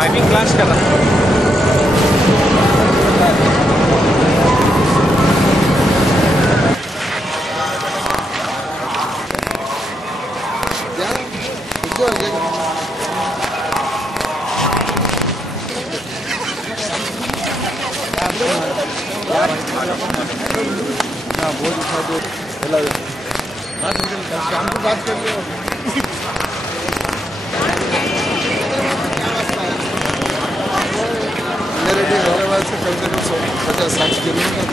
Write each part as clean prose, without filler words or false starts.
Driving class कर रहा था। बहुत दिखा दो शाम को बात कर लो। मेरे भी औरंगाबाद से कम से कम 50-60 किलोमीटर।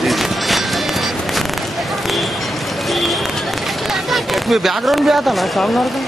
बैकग्राउंड भी आता ना सामने का।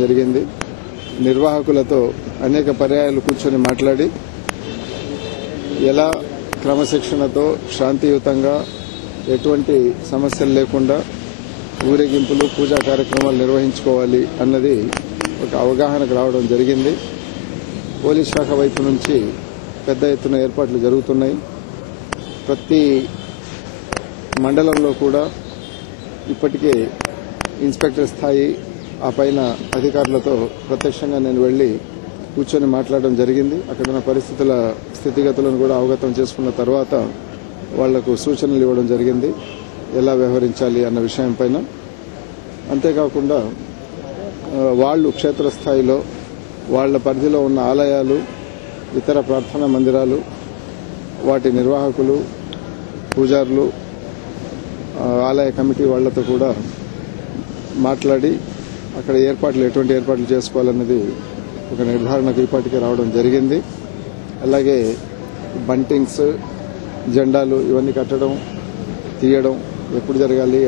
జరిగింది నిర్వాహకులతో అనేక పర్యాయాలు కూర్చొని మాట్లాడి ఎలా క్రమశిక్షణతో శాంతియుతంగా ఎటువంటి సమస్యలు లేకుండా ఊరేగింపులు పూజా కార్యక్రమాలు నిర్వహించుకోవాలి అన్నది ఒక అవగాహనకు రావడం జరిగింది. పోలీస్ శాఖ వైపు నుంచి పెద్ద ఎత్తున ఏర్పాట్లు జరుగుతున్నాయి. ప్రతి మండలంలో కూడా ఇప్పటికే ఇన్స్పెక్టర్ స్థాయి ఆ పైన అధికారులతో ప్రత్యక్షంగా నేను వెళ్లి కూర్చొని మాట్లాడడం జరిగింది. అక్కడ ఉన్న పరిస్థితుల స్థితిగతులను కూడా అవగతం చేసుకున్న తర్వాత వాళ్లకు సూచనలు ఇవ్వడం జరిగింది ఎలా వ్యవహరించాలి అన్న విషయం పైన. అంతేకాకుండా వాళ్లు క్షేత్రస్థాయిలో వాళ్ల పరిధిలో ఉన్న ఆలయాలు, ఇతర ప్రార్థనా మందిరాలు, వాటి నిర్వాహకులు, పూజారులు, ఆలయ కమిటీ వాళ్లతో కూడా మాట్లాడి అక్కడ ఎటువంటి ఏర్పాట్లు చేసుకోవాలన్నది ఒక నిర్ధారణకు ఇప్పటికే రావడం జరిగింది. అలాగే బంటింగ్స్, జెండాలు ఇవన్నీ కట్టడం, తీయడం ఎప్పుడు జరగాలి,